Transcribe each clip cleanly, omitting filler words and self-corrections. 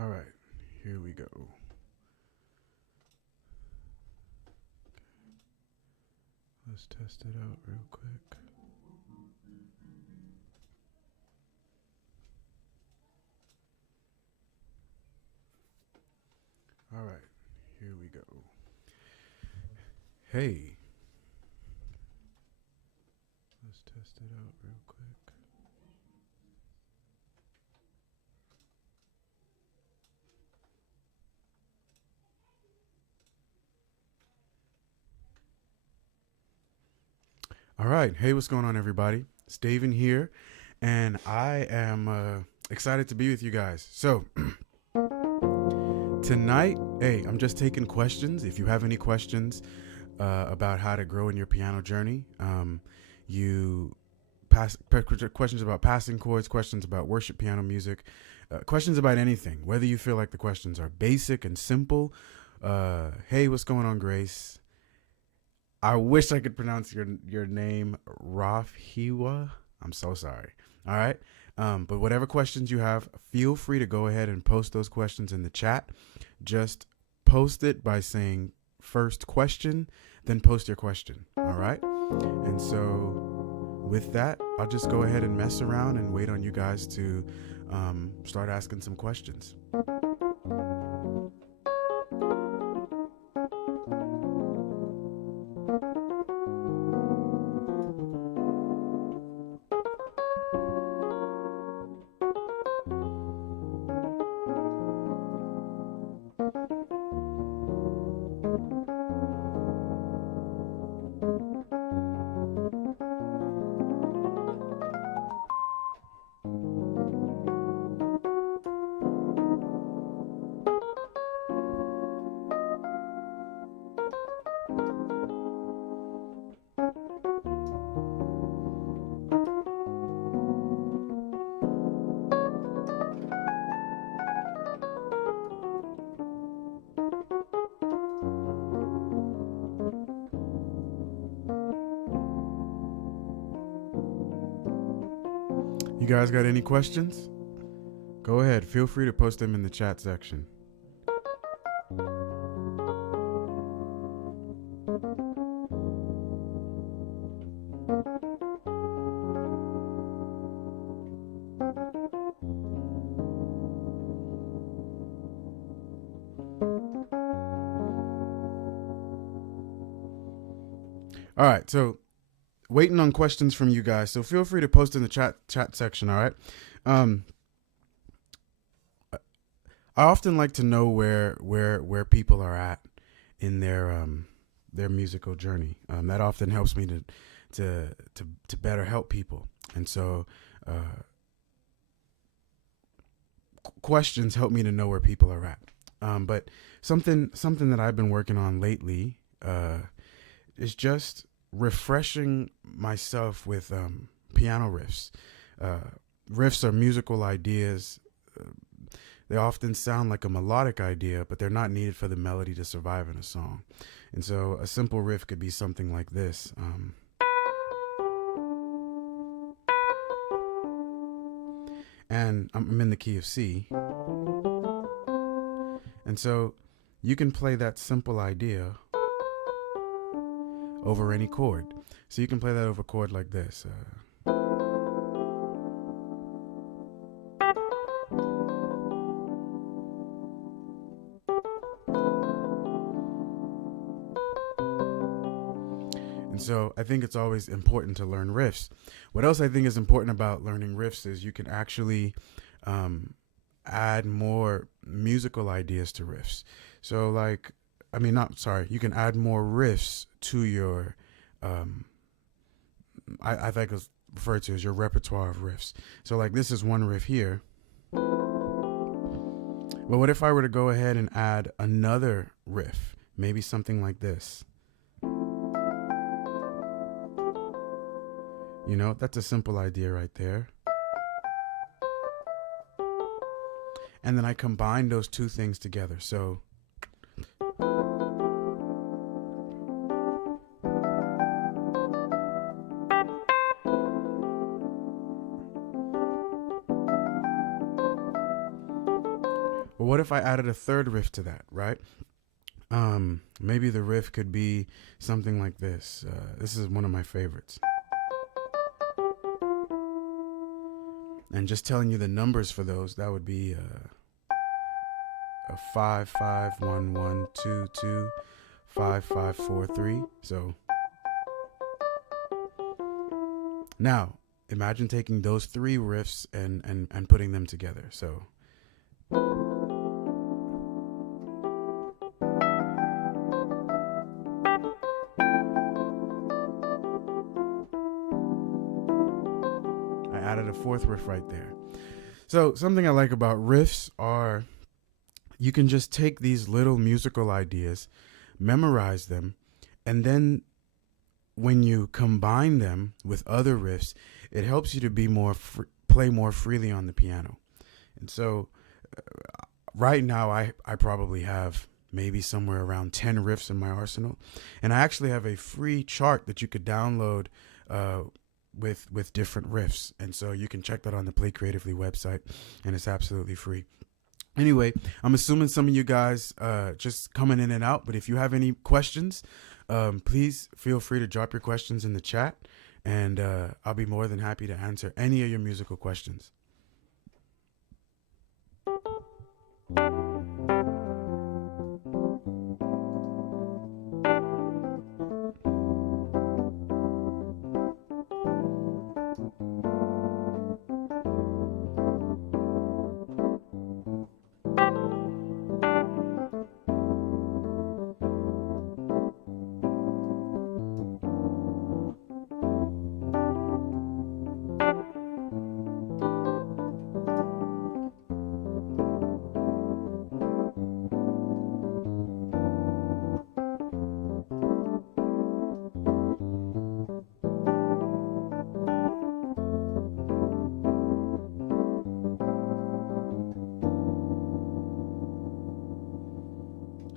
All right, here we go. Let's test it out real quick. All right, here we go. Hey, let's test it out real quick. All right, hey, what's going on, everybody? It's David here, and I am excited to be with you guys. So, tonight, hey, I'm just taking questions. If you have any questions about how to grow in your piano journey, you questions about passing chords, questions about worship piano music, questions about anything, whether you feel like the questions are basic and simple. Hey, what's going on, Grace? I wish I could pronounce your name, Rafhiwa. I'm so sorry. All right. But whatever questions you have, feel free to go ahead and post those questions in the chat. Just post it by saying first question, then post your question. All right. And so with that, I'll just go ahead and mess around and wait on you guys to start asking some questions. You guys got any questions? Go ahead. Feel free to post them in the chat section. All right, so waiting on questions from you guys. So feel free to post in the chat section. All right. I often like to know where people are at in their musical journey. That often helps me to better help people. And so questions help me to know where people are at. But something that I've been working on lately is just refreshing myself with piano riffs. Riffs are musical ideas. They often sound like a melodic idea, but they're not needed for the melody to survive in a song. And so a simple riff could be something like this. And I'm in the key of C. And so you can play that simple idea over any chord. So you can play that over a chord like this. And so I think it's always important to learn riffs. What else I think is important about learning riffs is you can actually add more musical ideas to riffs. So you can add more riffs to your, I think it's referred to as your repertoire of riffs. So like this is one riff here. But what if I were to go ahead and add another riff? Maybe something like this. You know, that's a simple idea right there. And then I combine those two things together. So what if I added a third riff to that, right? Maybe the riff could be something like this. This is one of my favorites. And just telling you the numbers for those, that would be a 5 5 1 1 2 2 5 5 4 3. So now imagine taking those three riffs and putting them together. So I added a fourth riff right there. So something I like about riffs are you can just take these little musical ideas, memorize them, and then when you combine them with other riffs, it helps you to be play more freely on the piano. And so right now I probably have maybe somewhere around 10 riffs in my arsenal. And I actually have a free chart that you could download with different riffs. And so you can check that on the Play Creatively website, and it's absolutely free. Anyway, I'm assuming some of you guys just coming in and out, but if you have any questions, please feel free to drop your questions in the chat, and I'll be more than happy to answer any of your musical questions.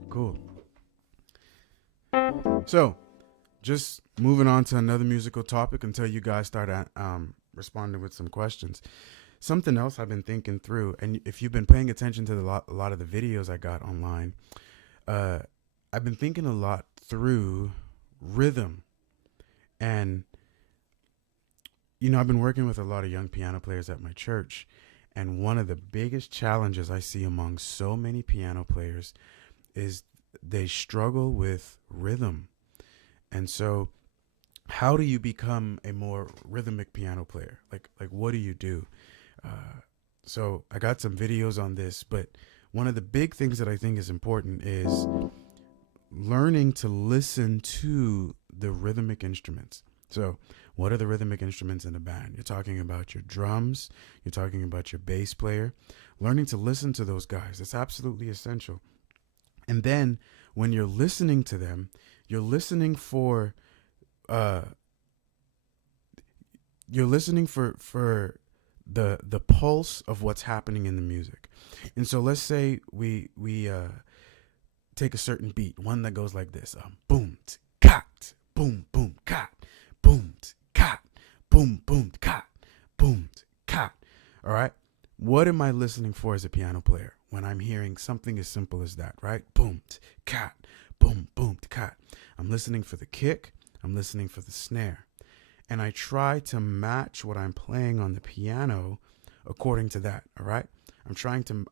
Cool. So, just moving on to another musical topic until you guys start responding with some questions. Something else I've been thinking through, and if you've been paying attention to a lot of the videos I got online, I've been thinking a lot through rhythm. And, you know, I've been working with a lot of young piano players at my church, and one of the biggest challenges I see among so many piano players is they struggle with rhythm. And so how do you become a more rhythmic piano player? Like what do you do? So I got some videos on this, but one of the big things that I think is important is learning to listen to the rhythmic instruments. So what are the rhythmic instruments in a band? You're talking about your drums, you're talking about your bass player. Learning to listen to those guys, that's absolutely essential. And then when you're listening to them, you're listening for the pulse of what's happening in the music. And so let's say we take a certain beat, one that goes like this: boom, cat, boom, boom, cat, boom, cat, boom, boom, cat, boom, cat. All right. What am I listening for as a piano player when I'm hearing something as simple as that, right? Boom, cat, boom, boom, cat. I'm listening for the kick. I'm listening for the snare. And I try to match what I'm playing on the piano according to that, all right? I'm trying to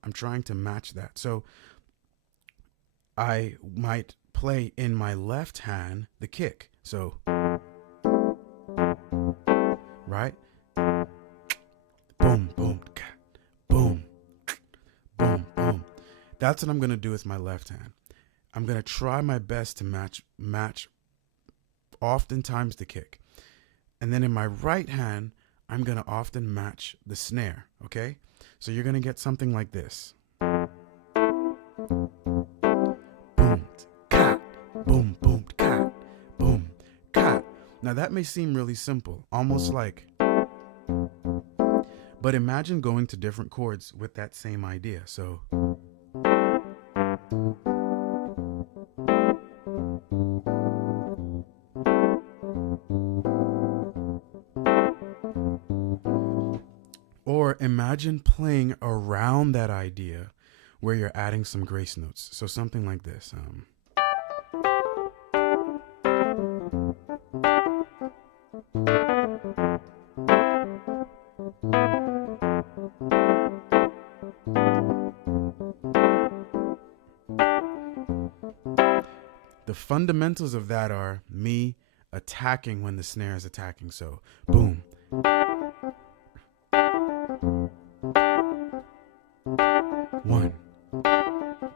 match that. So I might play in my left hand the kick. So, right? Boom, boom, cat. Boom, boom, boom. That's what I'm going to do with my left hand. I'm going to try my best to match oftentimes the kick. And then in my right hand, I'm going to often match the snare, okay? So you're going to get something like this. Boom, cat, boom, boom, cat, boom, cat. Now that may seem really simple, almost like, but imagine going to different chords with that same idea. So or imagine playing around that idea where you're adding some grace notes. So something like this. The fundamentals of that are me attacking when the snare is attacking. So boom. 1,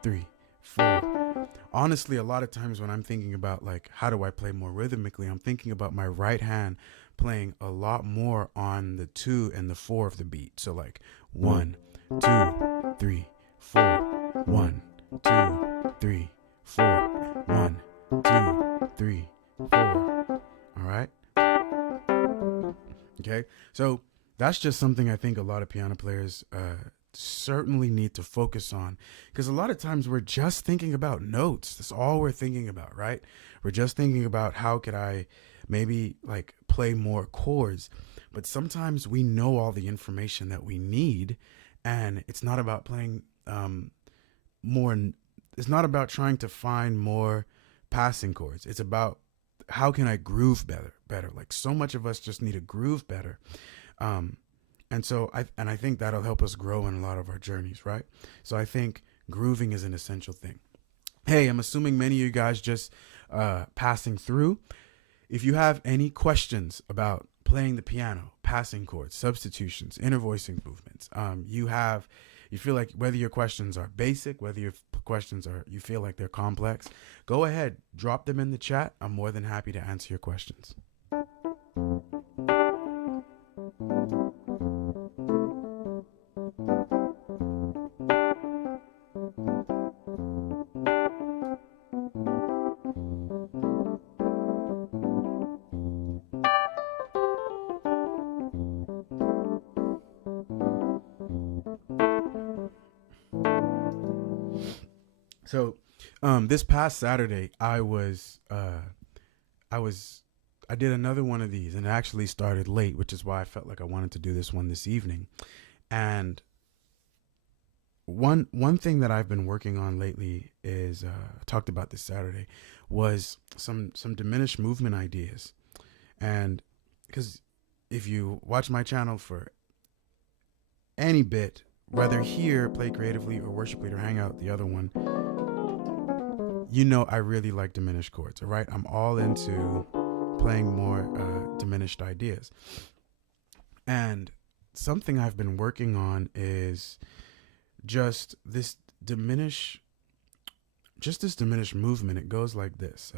3, 4. Honestly, a lot of times when I'm thinking about like how do I play more rhythmically, I'm thinking about my right hand playing a lot more on the 2 and the 4 of the beat. So like 1, 2, 3, 4. 1, 2, 3, 4. 1, 2, 3, 4. All right. Okay. So that's just something I think a lot of piano players certainly need to focus on, because a lot of times we're just thinking about notes. That's all we're thinking about, right? We're just thinking about how could I maybe like play more chords, but sometimes we know all the information that we need, and it's not about playing more. It's not about trying to find more passing chords. It's about how can I groove better. Like so much of us just need to groove better. And so I think that'll help us grow in a lot of our journeys, right? So I think grooving is an essential thing. Hey, I'm assuming many of you guys just passing through. If you have any questions about playing the piano, passing chords, substitutions, inner voicing movements, you feel like whether your questions are basic, whether your questions are, you feel like they're complex, go ahead, drop them in the chat. I'm more than happy to answer your questions. So, this past Saturday, I did another one of these, and it actually started late, which is why I felt like I wanted to do this one this evening. And one thing that I've been working on lately is I talked about this Saturday, was some diminished movement ideas. And because if you watch my channel for any bit, whether here, Play Creatively, or Worship Leader Hangout, the other one, you know I really like diminished chords, all right? I'm all into playing more diminished ideas. And something I've been working on is just this diminished movement. It goes like this.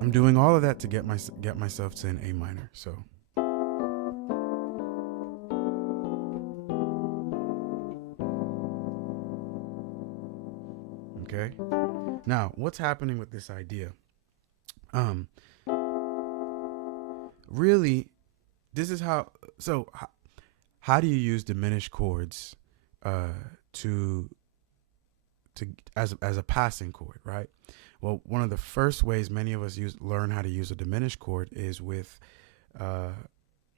I'm doing all of that to get myself to an A minor. So okay. Now, what's happening with this idea? Really, this is how. So, how do you use diminished chords to as a passing chord, right? Well, one of the first ways many of us learn how to use a diminished chord is with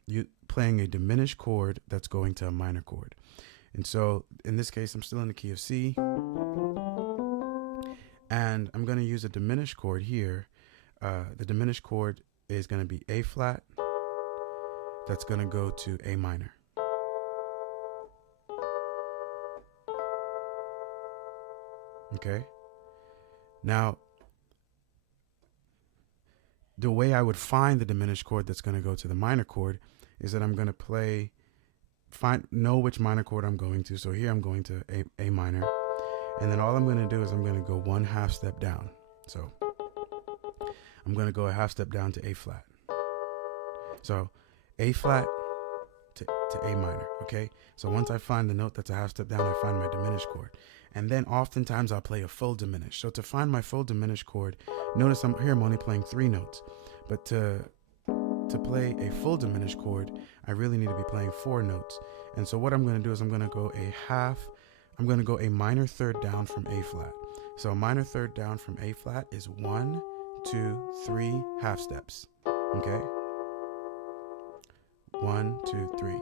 you playing a diminished chord that's going to a minor chord. And so in this case, I'm still in the key of C, and I'm going to use a diminished chord here. The diminished chord is going to be A flat. That's going to go to A minor. Okay. Now, the way I would find the diminished chord that's going to go to the minor chord is that I'm going to know which minor chord I'm going to. So here I'm going to A minor. And then all I'm going to do is I'm going to go one half step down. So I'm going to go a half step down to A flat. So A flat to A minor. Okay. So once I find the note that's a half step down, I find my diminished chord. And then oftentimes I'll play a full diminished. So to find my full diminished chord, notice I'm only playing 3 notes. But to play a full diminished chord, I really need to be playing 4 notes. And so what I'm going to do is I'm going to go a minor third down from A flat. So a minor third down from A flat is 1, 2, 3 half steps. Okay? 1, 2, 3.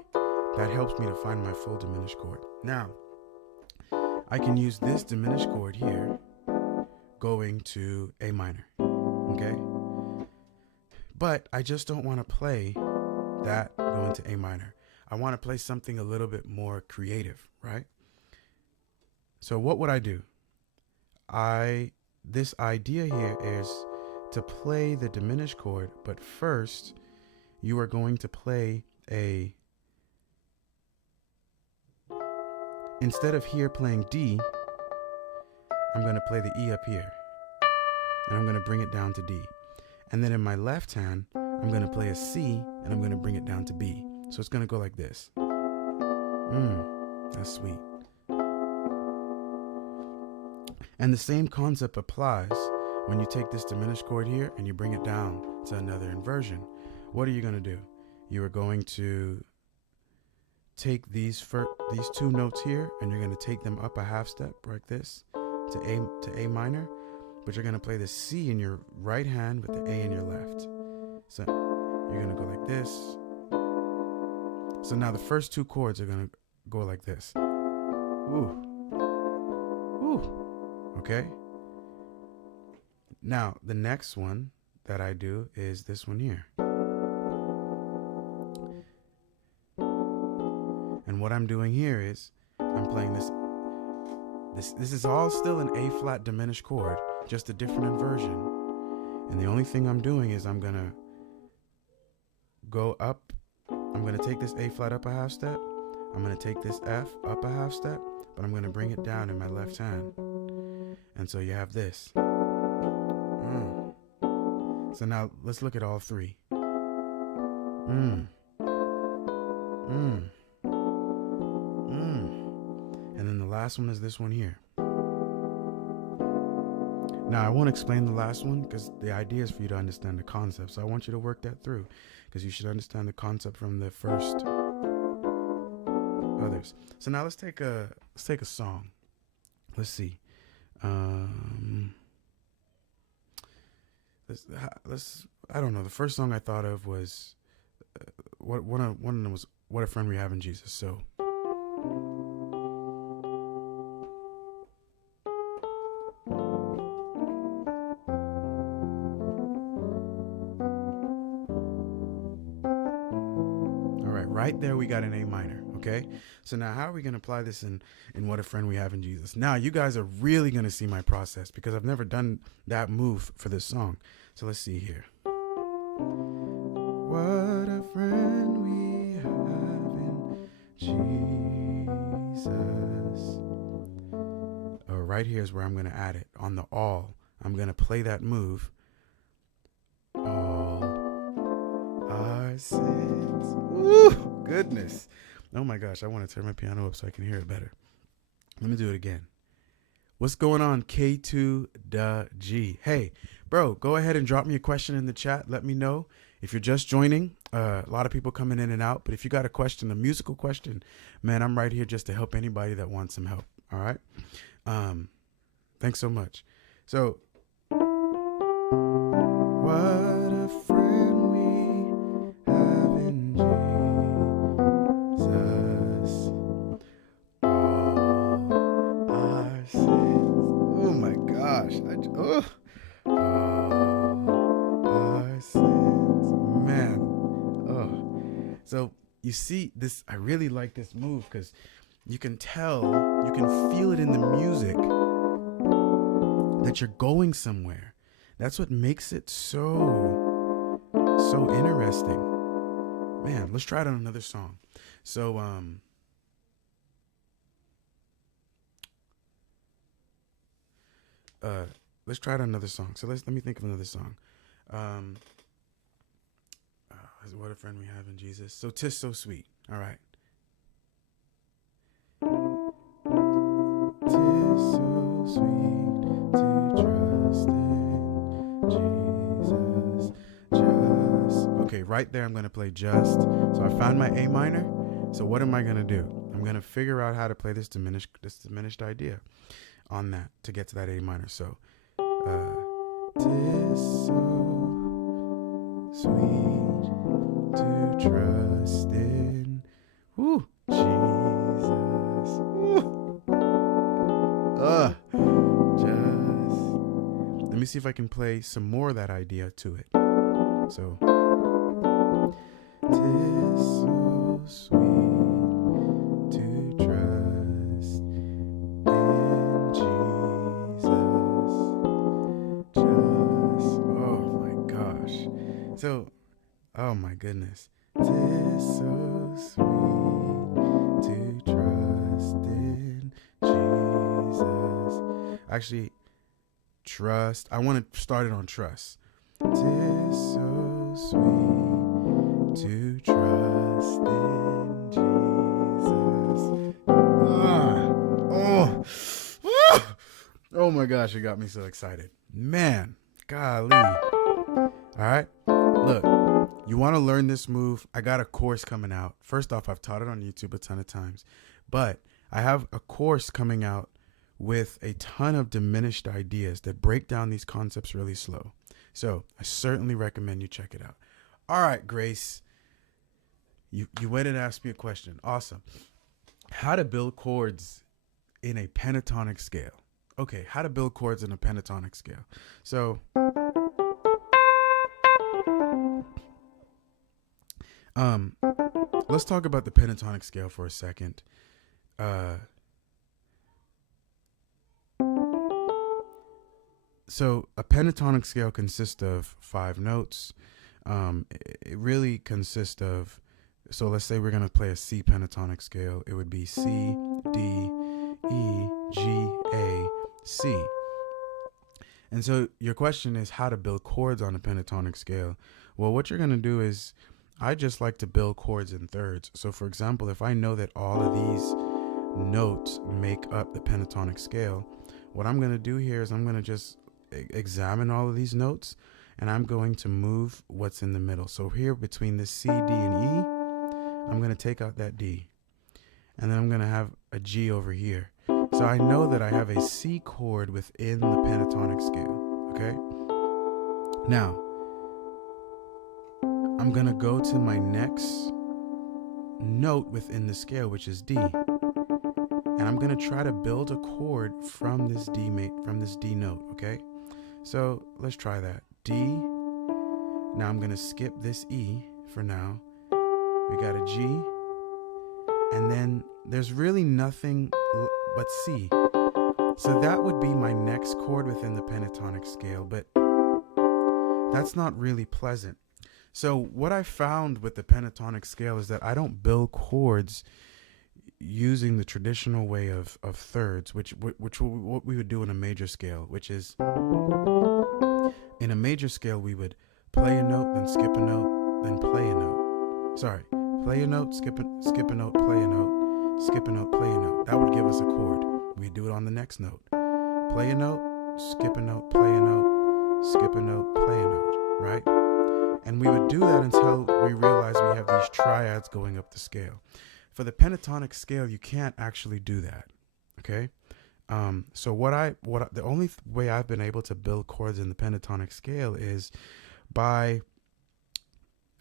That helps me to find my full diminished chord. Now, I can use this diminished chord here going to A minor, okay? But I just don't want to play that going to A minor. I want to play something a little bit more creative, right? So what would I do? This idea here is to play the diminished chord, but first you are going to play instead of here playing D, I'm going to play the E up here. And I'm going to bring it down to D. And then in my left hand, I'm going to play a C and I'm going to bring it down to B. So it's going to go like this. That's sweet. And the same concept applies when you take this diminished chord here and you bring it down to another inversion. What are you going to do? You are going to take these two notes here and you're going to take them up a half step like this to A minor, but you're going to play the C in your right hand with the A in your left. So you're going to go like this. So now the first two chords are going to go like this. Ooh. Ooh. Okay? Now, the next one that I do is this one here. And what I'm doing here is I'm playing this. This is all still an A flat diminished chord, just a different inversion. And the only thing I'm doing is I'm going to go up. I'm going to take this A flat up a half step. I'm going to take this F up a half step, but I'm going to bring it down in my left hand. And so you have this. So now let's look at all three. And then the last one is this one here. Now I won't explain the last one because the idea is for you to understand the concept. So I want you to work that through because you should understand the concept from the first others. So now let's take a song. Let's see. Let's I don't know. The first song I thought of was one of them was "What a Friend We Have in Jesus." So. Right there we got an A minor, okay? So now how are we going to apply this in What a Friend We Have in Jesus? Now you guys are really going to see my process because I've never done that move for this song. So let's see here. What a friend we have in Jesus. Right here is where I'm going to add it. On the all, I'm going to play that move. All our sins. Woo! Goodness. Oh my gosh, I want to turn my piano up so I can hear it better. Let me do it again. What's going on, K2 da G? Hey, bro, go ahead and drop me a question in the chat. Let me know. If you're just joining, a lot of people coming in and out, but if you got a question, a musical question, man, I'm right here just to help anybody that wants some help. All right. Thanks so much. So, what a friend we have in Jesus. All our sins. Oh my gosh. All our sins. Man. Oh. So you see this, I really like this move because you can tell, you can feel it in the music that you're going somewhere. That's what makes it so interesting. Man, let's try it on another song. So, let's try it on another song. So let me think of another song. What a Friend We Have in Jesus. So 'Tis So Sweet. All right. 'Tis so sweet to trust in Jesus. Just. Okay, right there I'm going to play just. So I found my A minor. So what am I going to do? I'm going to figure out how to play this diminished idea on that to get to that A minor. So, 'tis so sweet to trust in, woo, Jesus. Woo. Just, let me see if I can play some more of that idea to it. So, 'tis so sweet to trust in Jesus. Just, oh my gosh. So, oh my goodness. 'Tis so sweet to trust in Jesus. Actually, trust. I want to start it on trust. 'Tis so sweet to trust in Jesus. Oh my gosh, it got me so excited. Man, golly. All right, look, you want to learn this move? I got a course coming out. First off, I've taught it on YouTube a ton of times, but I have a course coming out with a ton of diminished ideas that break down these concepts really slow. So I certainly recommend you check it out. All right, Grace, you went and asked me a question. Awesome. How to build chords in a pentatonic scale. Okay, how to build chords in a pentatonic scale. So let's talk about the pentatonic scale for a second. So a pentatonic scale consists of 5 notes. It really consists of, so let's say we're going to play a C pentatonic scale. It would be C, D, E, G, A, C. And so your question is how to build chords on a pentatonic scale. Well, what you're going to do is, I just like to build chords in thirds. So for example, if I know that all of these notes make up the pentatonic scale, what I'm going to do here is I'm going to just examine all of these notes, and I'm going to move what's in the middle. So here between this C, D, and E, I'm going to take out that D, and then I'm going to have a G over here. So I know that I have a C chord within the pentatonic scale. Okay, now I'm going to go to my next note within the scale, which is D, and I'm going to try to build a chord from this D note. Okay, so let's try that. D. Now I'm going to skip this E for now. We got a G, and then there's really nothing but C. So that would be my next chord within the pentatonic scale, but that's not really pleasant. So what I found with the pentatonic scale is that I don't build chords using the traditional way of thirds, which what we would do in a major scale, which is, in a major scale we would play a note, then skip a note, then play a note. Sorry, play a note, skip a note, play a note, skip a note, play a note. That would give us a chord. We do it on the next note. Play a note, skip a note, play a note, skip a note, play a note, right? And we would do that until we realize we have these triads going up the scale. For the pentatonic scale, you can't actually do that. Okay? So the only way I've been able to build chords in the pentatonic scale is by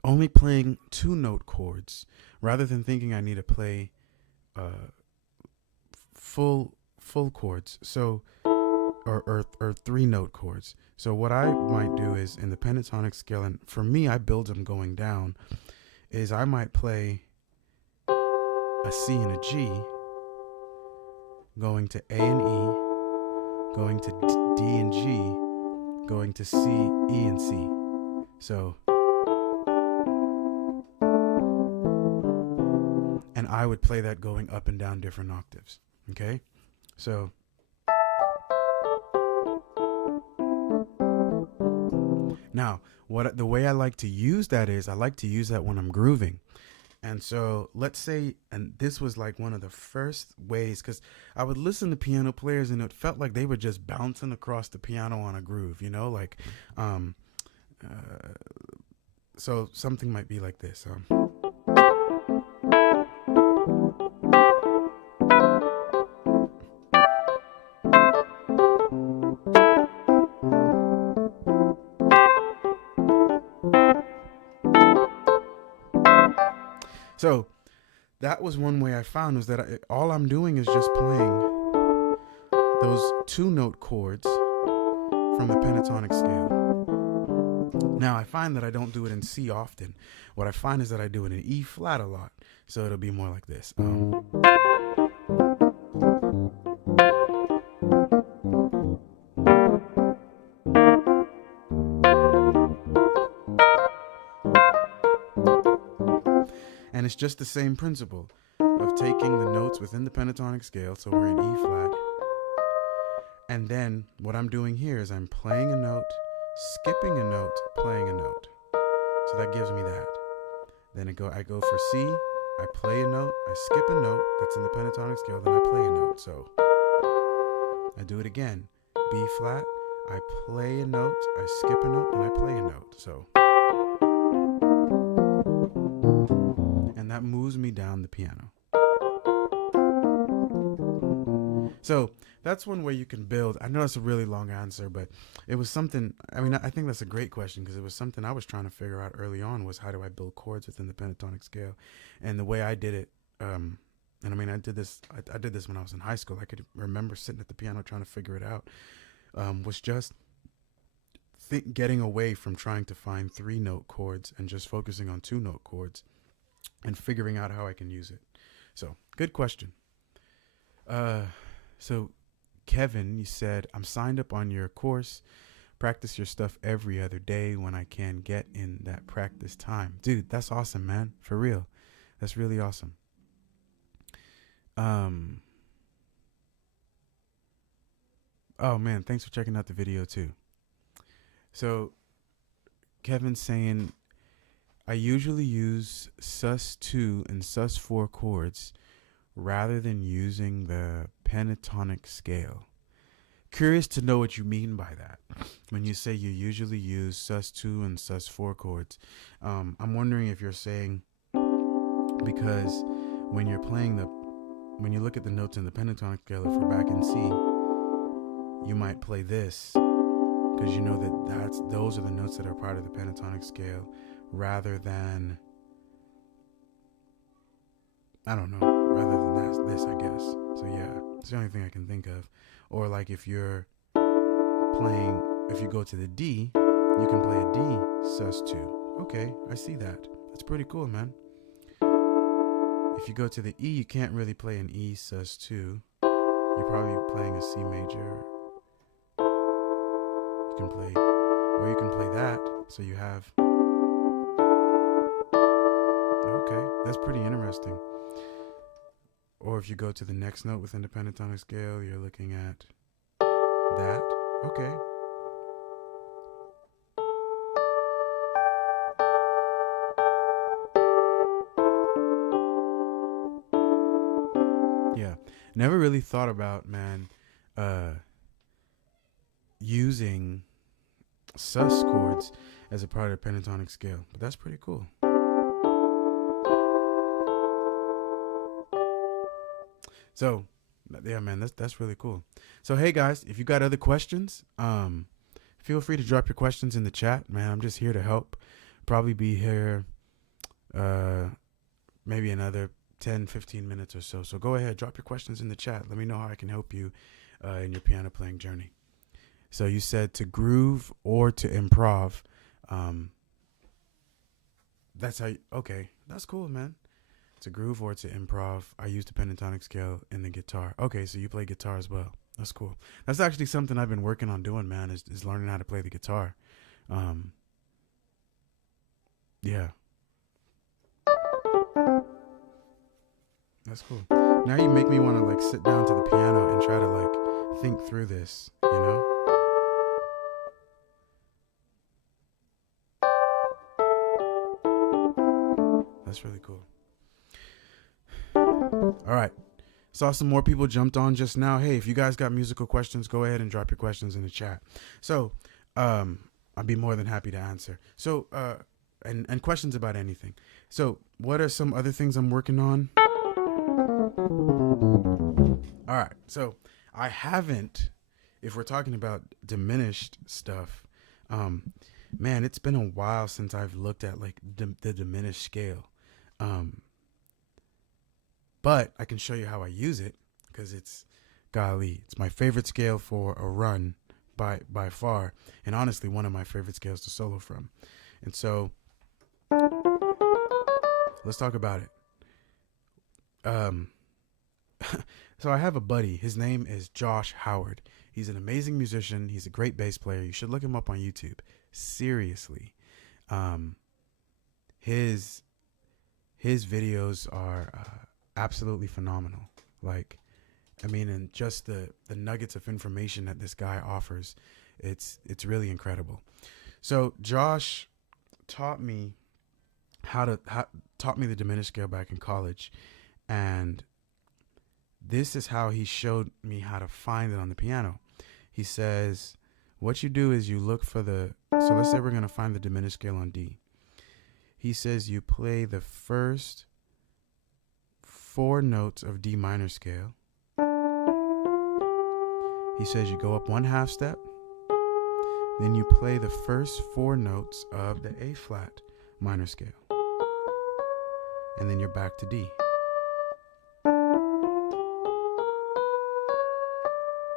only playing 2-note chords, rather than thinking I need to play full chords. So or 3-note chords. So what I might do is, in the pentatonic scale, and for me I build them going down, is I might play a C and a G, going to A and E, going to D and G, going to C, E and C. So, and I would play that going up and down different octaves. Okay? So, now, the way I like to use that is, I like to use that when I'm grooving. And so let's say, and this was like one of the first ways, because I would listen to piano players and it felt like they were just bouncing across the piano on a groove, like, so something might be like this. So that was one way I found, was that all I'm doing is just playing those 2-note chords from the pentatonic scale. Now I find that I don't do it in C often. What I find is that I do it in E flat a lot. So it'll be more like this. And it's just the same principle of taking the notes within the pentatonic scale. So we're in E flat. And then what I'm doing here is I'm playing a note, skipping a note, playing a note. So that gives me that. Then I go for C, I play a note, I skip a note that's in the pentatonic scale, then I play a note. So I do it again. B flat, I play a note, I skip a note, then I play a note. So, and that moves me down the piano. So that's one way you can build. I know that's a really long answer, but it was something, I mean, I think that's a great question, because it was something I was trying to figure out early on, was how do I build chords within the pentatonic scale? And the way I did it, and I mean, I did this when I was in high school. I could remember sitting at the piano trying to figure it out, was just getting away from trying to find 3-note chords and just focusing on 2-note chords and figuring out how I can use it. So good question. So Kevin, you said, I'm signed up on your course, practice your stuff every other day when I can get in that practice time. Dude, that's awesome, man. For real. That's really awesome. Oh man, thanks for checking out the video too. So Kevin's saying, I usually use sus2 and sus4 chords rather than using the pentatonic scale. Curious to know what you mean by that. When you say you usually use sus2 and sus4 chords, I'm wondering if you're saying because when you're playing when you look at the notes in the pentatonic scale, if we're back in C, you might play this because you know that those are the notes that are part of the pentatonic scale, rather than, I don't know, rather than this, I guess. So yeah, it's the only thing I can think of. Or like if you're playing, if you go to the D, you can play a D sus2. Okay, I see that. That's pretty cool, man. If you go to the E, you can't really play an E sus2. You're probably playing a C major. You can play, or you can play that. So you have, okay, that's pretty interesting. Or if you go to the next note within the pentatonic scale, you're looking at that. Okay. Yeah. Never really thought about, man, using sus chords as a part of the pentatonic scale. But that's pretty cool. So, yeah, man, that's really cool. So, hey, guys, if you got other questions, feel free to drop your questions in the chat, man. I'm just here to help. Probably be here maybe another 10, 15 minutes or so. So go ahead, drop your questions in the chat. Let me know how I can help you in your piano playing journey. So you said to groove or to improv. That's how okay, that's cool, man. To groove or to improv, I use the pentatonic scale in the guitar. Okay, so you play guitar as well. That's cool. That's actually something I've been working on doing, man, is learning how to play the guitar. Yeah. That's cool. Now you make me want to like sit down to the piano and try to like think through this, you know? That's really cool. All right. Saw some more people jumped on just now. Hey, if you guys got musical questions, go ahead and drop your questions in the chat. So, I'd be more than happy to answer. So, and questions about anything. So, what are some other things I'm working on? All right. So, I haven't, if we're talking about diminished stuff, man, it's been a while since I've looked at like the diminished scale. but I can show you how I use it, because it's my favorite scale for a run by far, and honestly one of my favorite scales to solo from. And so let's talk about it. So I have a buddy. His name is Josh Howard. He's an amazing musician. He's a great bass player. You should look him up on YouTube. Seriously. His videos are absolutely phenomenal. Like, I mean, and just the nuggets of information that this guy offers, it's really incredible. So Josh taught me taught me the diminished scale back in college, and this is how he showed me how to find it on the piano. He says, what you do is you look for so let's say we're going to find the diminished scale on D. He says you play the first 4 notes of D minor scale. He says you go up 1/2 step, then you play the first 4 notes of the A flat minor scale, and then you're back to D.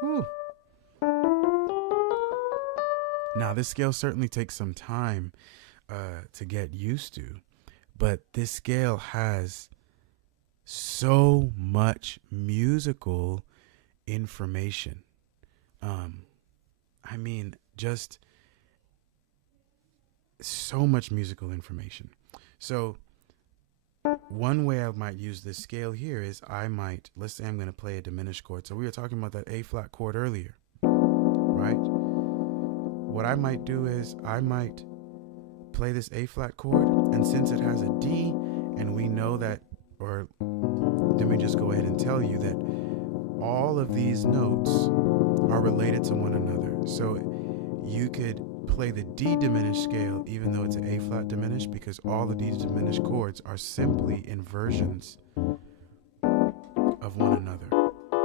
Woo. Now, this scale certainly takes some time to get used to, but this scale has so much musical information. I mean, just so much musical information. So one way I might use this scale here is let's say I'm going to play a diminished chord. So we were talking about that A flat chord earlier, right? What I might do is I might play this A flat chord, and since it has a D, and we know that, or let me just go ahead and tell you that all of these notes are related to one another. So you could play the D diminished scale even though it's an A flat diminished, because all the D diminished chords are simply inversions of one another.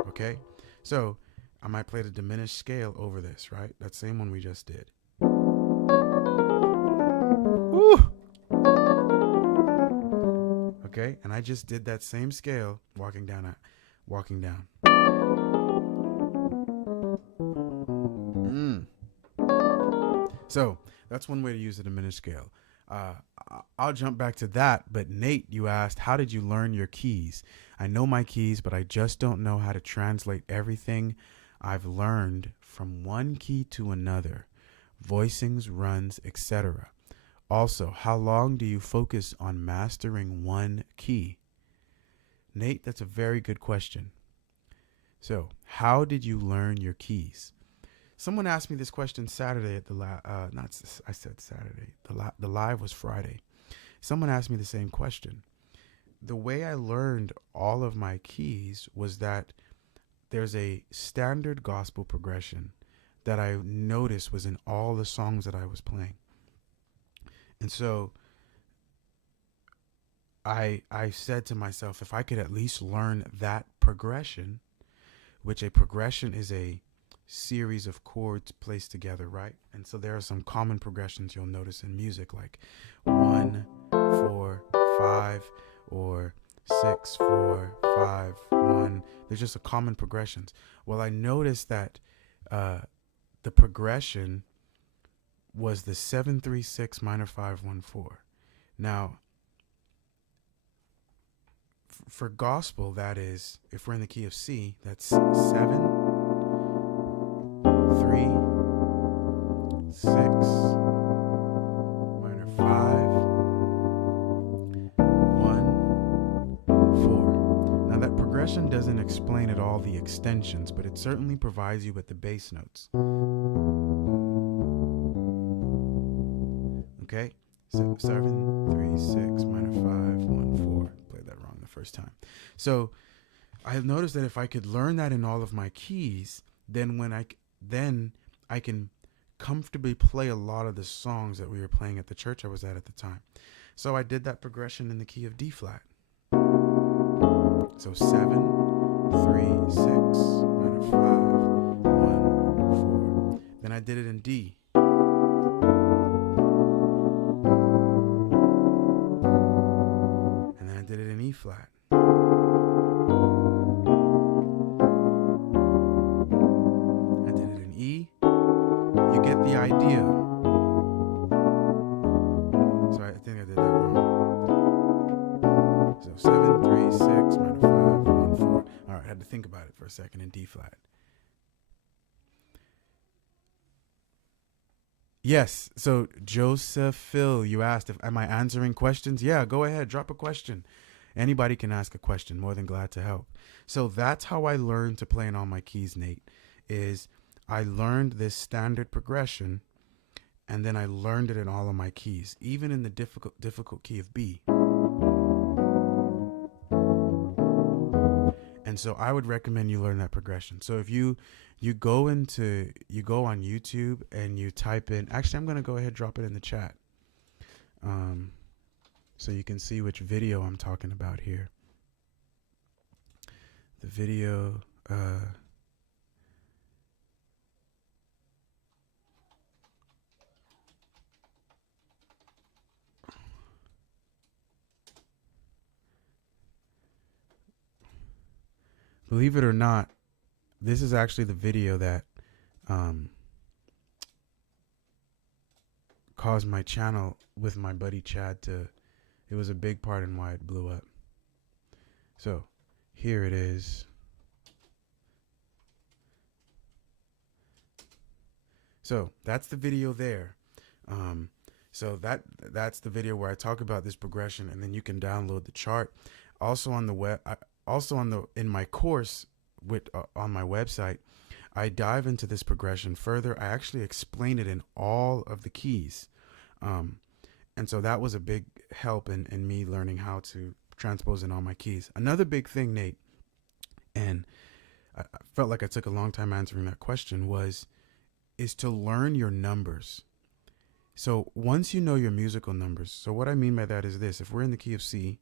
Okay? So I might play the diminished scale over this, right? That same one we just did. Woo! Okay? And I just did that same scale walking down. So that's one way to use the diminished scale. I'll jump back to that, but Nate, you asked, how did you learn your keys? I know my keys, but I just don't know how to translate everything I've learned from one key to another, voicings, runs, etc. Also, how long do you focus on mastering one key? Nate, that's a very good question. So, how did you learn your keys? Someone asked me this question Saturday at the the live was Friday. Someone asked me the same question. The way I learned all of my keys was that there's a standard gospel progression that I noticed was in all the songs that I was playing. And so I said to myself, if I could at least learn that progression, which a progression is a series of chords placed together, right? And so there are some common progressions you'll notice in music, like 1, 4, 5, or 6, 4, 5, 1. There's just a common progressions. Well, I noticed that the progression was the 7-3-6 minor 5-1-4. Now, for gospel, that is, if we're in the key of C, that's 7, 3, 6, minor 5, 1, 4. Now that progression doesn't explain at all the extensions, but it certainly provides you with the bass notes. Okay? So 7, 3, 6, minor 5, 1, 4. Played that wrong the first time. So I have noticed that if I could learn that in all of my keys, then I can comfortably play a lot of the songs that we were playing at the church I was at the time. So I did that progression in the key of D flat. So 7, 3, 6, minor 5, 1, 4. Then I did it in D. And then I did it in E flat. a second in D flat. Yes. So Joseph Phil, you asked if am I answering questions? Yeah, go ahead, drop a question. Anybody can ask a question. More than glad to help. So that's how I learned to play in all my keys, Nate. Is I learned this standard progression, and then I learned it in all of my keys, even in the difficult key of B. And so I would recommend you learn that progression. So if you go on YouTube and you type in, actually I'm gonna go ahead and drop it in the chat, so you can see which video I'm talking about here. The video, believe it or not, this is actually the video that caused my channel with my buddy Chad to, it was a big part in why it blew up. So here it is. So that's the video there. So that's the video where I talk about this progression, and then you can download the chart. Also on the web, in my course on my website, I dive into this progression further. I actually explain it in all of the keys. And so that was a big help in me learning how to transpose in all my keys. Another big thing, Nate, and I felt like I took a long time answering that question, is to learn your numbers. So once you know your musical numbers, so what I mean by that is this: if we're in the key of C,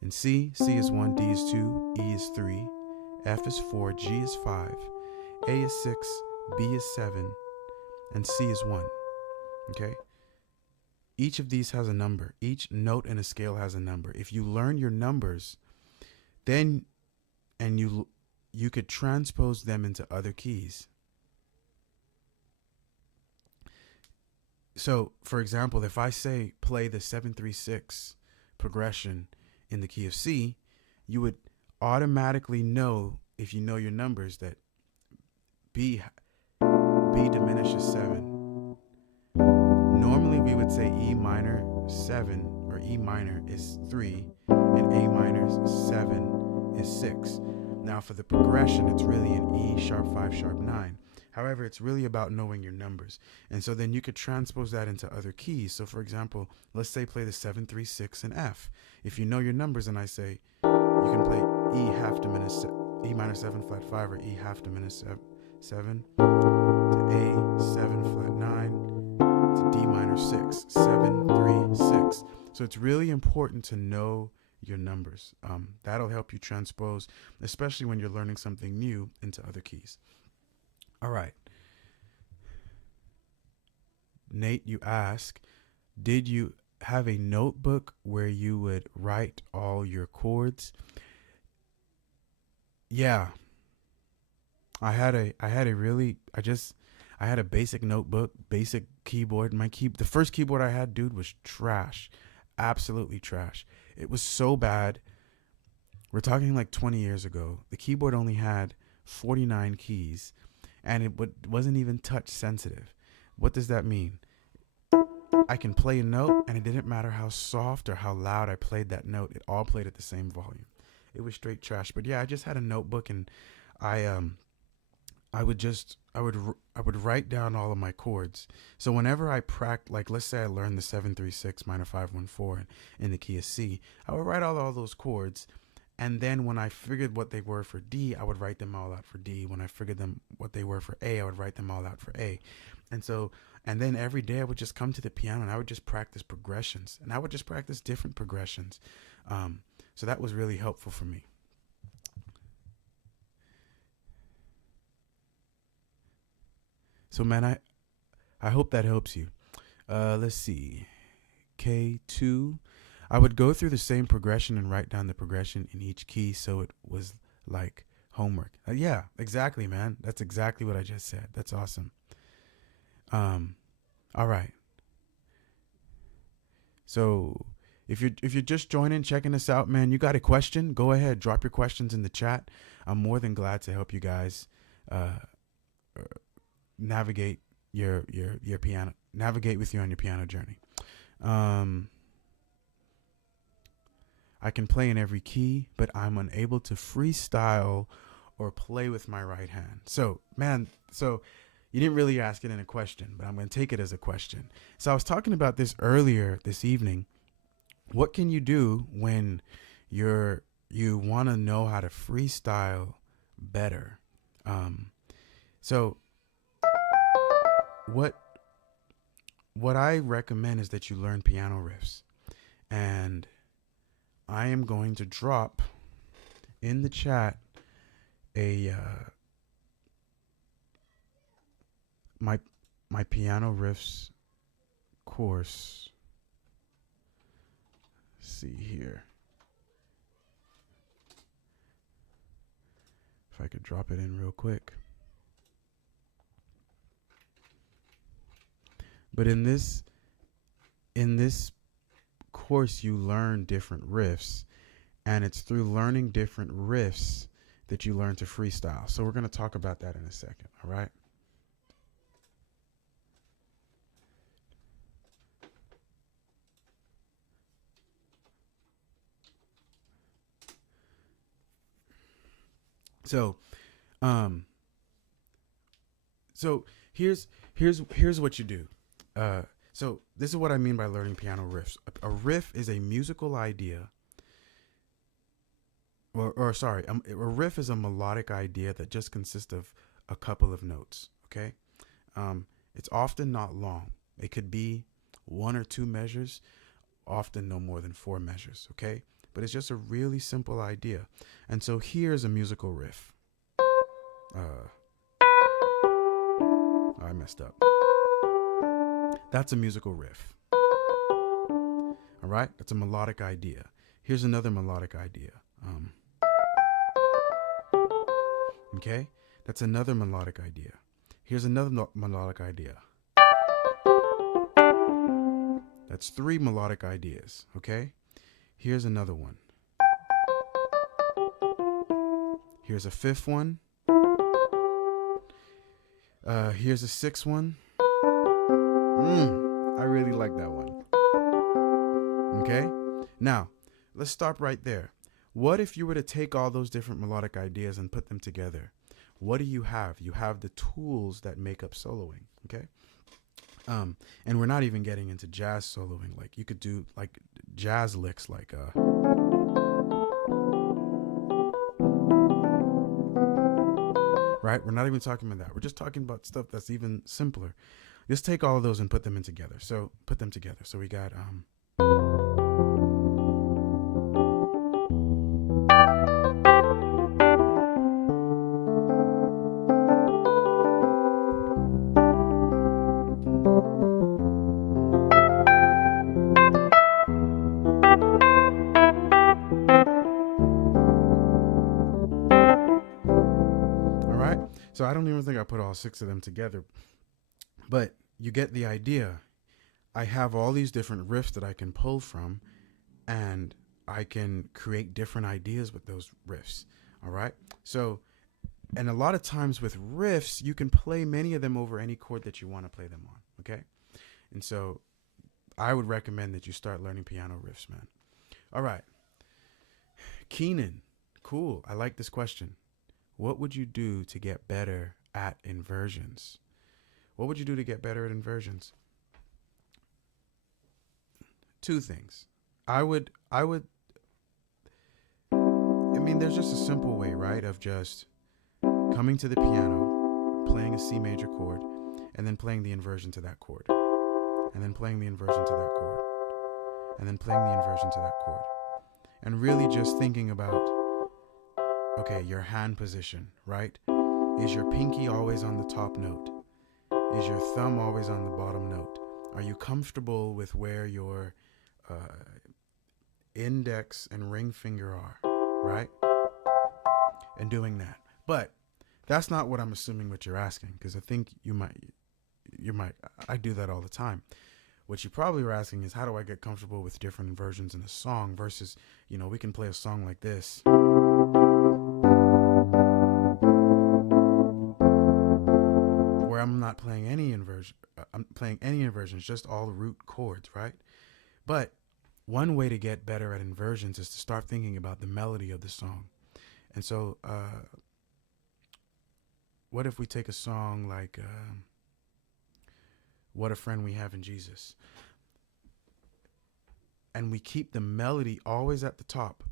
in C is 1, D is 2, E is 3, F is 4, G is 5, A is 6, B is 7, and C is 1. Okay? Each of these has a number. Each note in a scale has a number. If you learn your numbers, then you could transpose them into other keys. So, for example, if I say play the 7-3-6 progression in the key of C, you would automatically know, if you know your numbers, that B diminished is 7. Normally we would say E minor 7 or E minor is 3 and A minor 7 is 6. Now for the progression, it's really an E sharp 5 sharp 9. However, it's really about knowing your numbers. And so then you could transpose that into other keys. So for example, let's say play the 7-3-6 in F. If you know your numbers and I say you can play E minor 7 flat 5 or E half diminished 7 to A 7 flat 9 to D minor 6, 7, 3, 6. So it's really important to know your numbers. That'll help you transpose, especially when you're learning something new, into other keys. All right. Nate, you ask, did you have a notebook where you would write all your chords? Yeah. I had a basic notebook, basic keyboard. The first keyboard I had, dude, was trash. Absolutely trash. It was so bad. We're talking like 20 years ago. The keyboard only had 49 keys, and it wasn't even touch sensitive. What does that mean? I can play a note, and it didn't matter how soft or how loud I played that note. It all played at the same volume. It was straight trash. But yeah, I just had a notebook, and I would write down all of my chords. So whenever I practice, like let's say I learned the 7-3-6 minor 5-1-4 in the key of C, I would write all those chords. And then when I figured what they were for D, I would write them all out for D. When I figured what they were for A, I would write them all out for A. And then every day I would just come to the piano and I would just practice progressions. And I would just practice different progressions. So that was really helpful for me. So man, I hope that helps you. Let's see. K2. I would go through the same progression and write down the progression in each key, so it was like homework. Yeah, exactly, man. That's exactly what I just said. That's awesome. All right. So If you're just joining, checking us out, man, you got a question? Go ahead, drop your questions in the chat. I'm more than glad to help you guys navigate your piano, navigate with you on your piano journey. I can play in every key, but I'm unable to freestyle or play with my right hand. So, man, you didn't really ask it in a question, but I'm going to take it as a question. So I was talking about this earlier this evening. What can you do when you want to know how to freestyle better? So what I recommend is that you learn piano riffs, and I am going to drop in the chat my piano riffs course. Let's see here if I could drop it in real quick. But in this course, you learn different riffs, and it's through learning different riffs that you learn to freestyle. So we're going to talk about that in a second, all right? So here's what you do. So this is what I mean by learning piano riffs. A riff is a musical idea, a riff is a melodic idea that just consists of a couple of notes. Okay, it's often not long. It could be 1 or 2 measures, often no more than 4 measures. Okay, but it's just a really simple idea. And so here's a musical riff. I messed up. That's a musical riff. All right, that's a melodic idea. Here's another melodic idea. Okay, that's another melodic idea. Here's another melodic idea. That's 3 melodic ideas. Okay, here's another one. Here's a 5th one. Here's a 6th one. I really like that one. Okay, now let's stop right there. What if you were to take all those different melodic ideas and put them together? What do you have? You have the tools that make up soloing. Okay, and we're not even getting into jazz soloing. Like you could do like jazz licks, like right? We're not even talking about that. We're just talking about stuff that's even simpler. Just take all of those and put them together. So we got so I don't even think I put all 6 of them together, but you get the idea. I have all these different riffs that I can pull from, and I can create different ideas with those riffs. All right. So, and a lot of times with riffs, you can play many of them over any chord that you want to play them on. Okay. And so I would recommend that you start learning piano riffs, man. All right. Keenan. Cool. I like this question. What would you do to get better at inversions? What would you do to get better at inversions? 2 things. I mean, there's just a simple way, right? Of just coming to the piano, playing a C major chord, and then playing the inversion to that chord. And then playing the inversion to that chord. And then playing the inversion to that chord. And really just thinking about, okay, your hand position, right? Is your pinky always on the top note? Is your thumb always on the bottom note? Are you comfortable with where your index and ring finger are, right? And doing that. But that's not what I'm assuming what you're asking, because I think you might, I do that all the time. what you probably were asking is, how do I get comfortable with different inversions in a song versus, we can play a song like this. Where I'm not playing any inversion. I'm playing any inversions, just all root chords, right? But one way to get better at inversions is to start thinking about the melody of the song. And so, what if we take a song like What a Friend We Have in Jesus, and we keep the melody always at the top?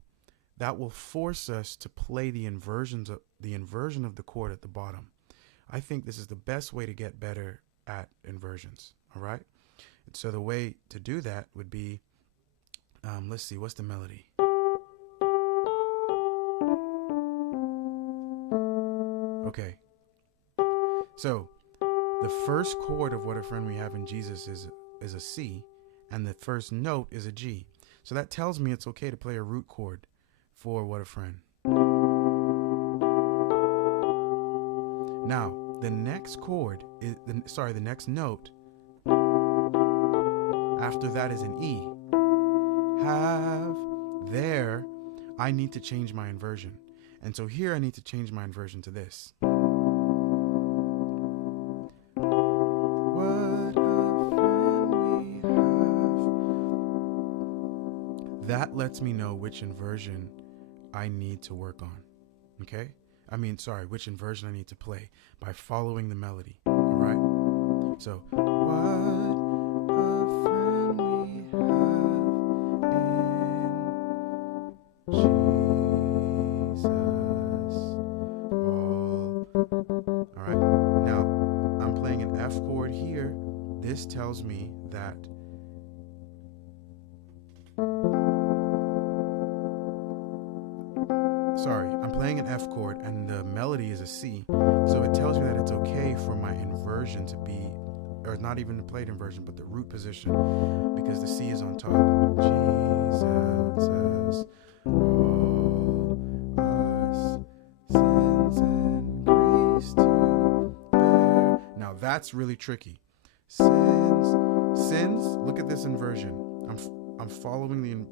That will force us to play the inversion of the chord at the bottom. I think this is the best way to get better at inversions, all right? And so the way to do that would be, let's see, what's the melody? Okay. So the first chord of What a Friend We Have in Jesus is a C, and the first note is a G. So that tells me it's okay to play a root chord for What a Friend. Now, the next chord is the next note after that is an E. There, I need to change my inversion. And so here I need to change my inversion to this. What a friend we have. That lets me know which inversion I need to work on. Okay? Which inversion I need to play by following the melody. All right? So, what a friend we have in Jesus. All right? Now, I'm playing an F chord here. This tells me that I'm playing an F chord and the melody is a C. So it tells me that it's okay for my inversion to be, or not even the played inversion, but the root position, because the C is on top. Jesus has all our sins and griefs to bear. Now that's really tricky. Sins, look at this inversion. I'm following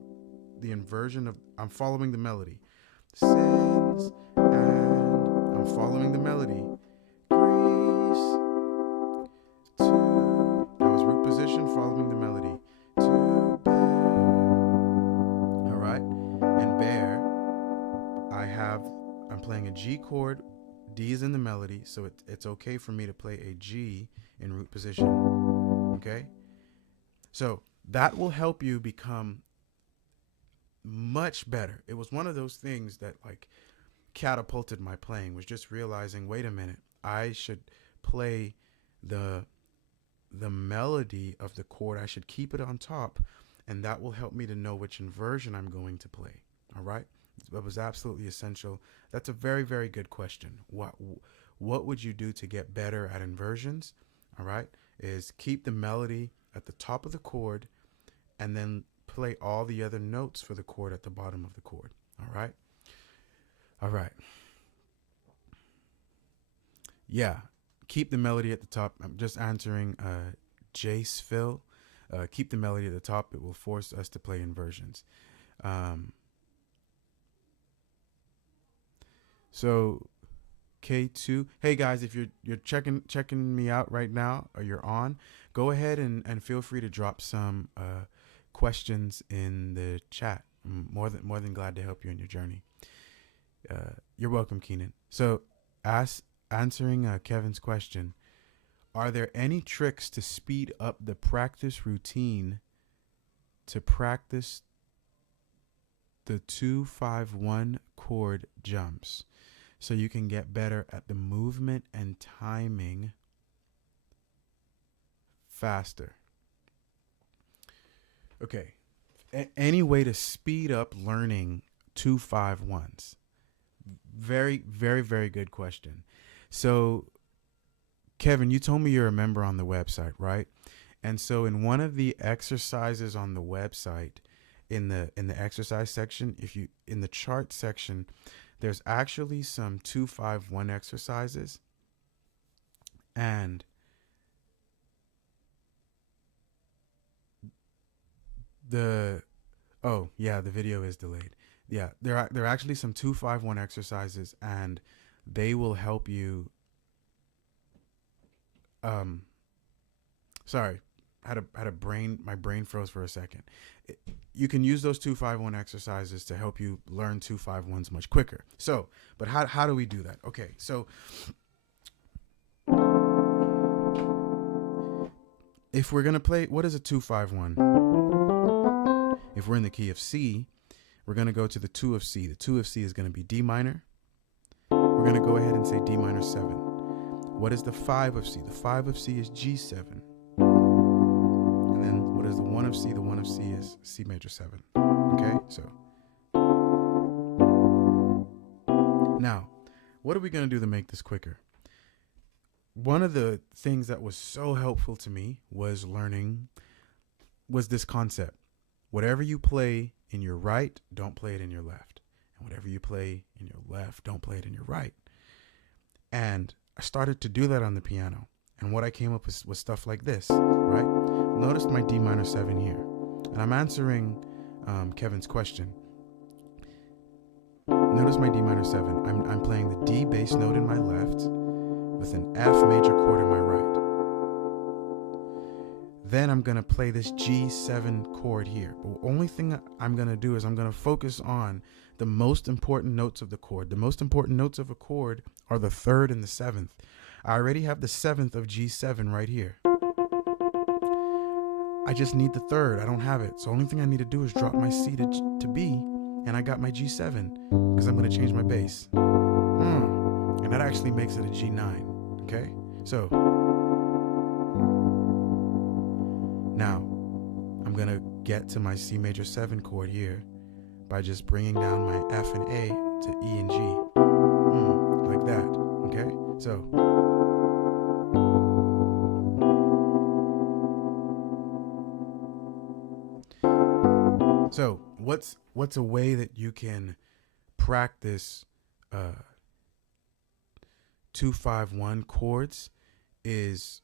the inversion of, I'm following the melody. Sins, and I'm following the melody. Griefs to, that was root position, following the melody. To bear. All right, and bear, I'm playing a G chord. D is in the melody, so it's okay for me to play a G in root position. Okay, so that will help you become much better. It was one of those things that catapulted my playing, was just realizing, wait a minute, I should play the melody of the chord. I should keep it on top, and that will help me to know which inversion I'm going to play. All right, that was absolutely essential. That's a very, very good question. What would you do to get better at inversions? All right, is keep the melody at the top of the chord, and then play all the other notes for the chord at the bottom of the chord. All right. Yeah, keep the melody at the top. I'm just answering Jace Phil. Keep the melody at the top. It will force us to play inversions. So K2, hey guys, if you're checking me out right now, or you're on, go ahead and feel free to drop some questions in the chat. I'm more than glad to help you in your journey. You're welcome, Keenan. So, answering Kevin's question, are there any tricks to speed up the practice routine to practice the 2-5-1 chord jumps so you can get better at the movement and timing faster? Okay, any way to speed up learning 2-5-1s? Very, very, very good question. So, Kevin, you told me you're a member on the website, right? And so, in one of the exercises on the website, in the exercise section, in the chart section, there's actually some 2-5-1 exercises, and The Oh, yeah, the video is delayed. Yeah, there are actually some 2-5-1 exercises, and they will help you. Um, sorry, had a brain. My brain froze for a second. You can use those 2-5-1 exercises to help you learn 2-5-1s much quicker. So, but how do we do that? Okay, so if we're gonna play, what is a 2-5-1? If we're in the key of C, we're going to go to the 2 of C. The 2 of C is going to be D minor. We're going to go ahead and say D minor 7. What is the 5 of C? The 5 of C is G7. And then what is the 1 of C? The 1 of C is C major 7. Okay, so. Now, what are we going to do to make this quicker? One of the things that was so helpful to me was this concept. Whatever you play in your right, don't play it in your left. And whatever you play in your left, don't play it in your right. And I started to do that on the piano. And what I came up with was stuff like this, right? Notice my D minor 7 here. And I'm answering Kevin's question. Notice my D minor 7. I'm playing the D bass note in my left with an F major chord in my right. Then I'm going to play this G7 chord here. But the only thing I'm going to do is I'm going to focus on the most important notes of the chord. The most important notes of a chord are the 3rd and the 7th. I already have the 7th of G7 right here. I just need the 3rd. I don't have it. So the only thing I need to do is drop my C to B, and I got my G7 because I'm going to change my bass. And that actually makes it a G9. Okay? So now, I'm going to get to my C major 7 chord here by just bringing down my F and A to E and G. Like that, okay? So what's a way that you can practice 2-5-1 chords is,